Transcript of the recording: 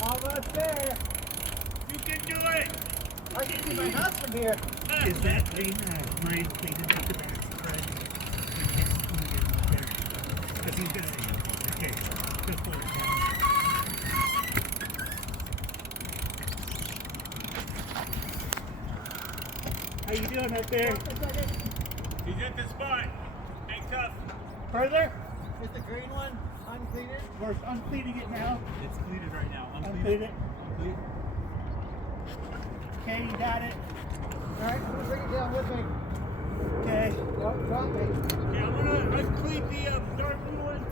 Almost there. You can do it! I can see my house from here. Is that lane cleaning up the back, Fred? Because he's gonna. Okay, just pull it down. How you doing up there? He's at the spot. Hang tough. Further? Is the green one uncleated? We're uncleaning it now. It's cleated right now. Unclean it. Okay, you got it. Alright, I'm gonna bring it down with me. Okay. Drop me. Okay, I'm gonna unclean the dark blue one.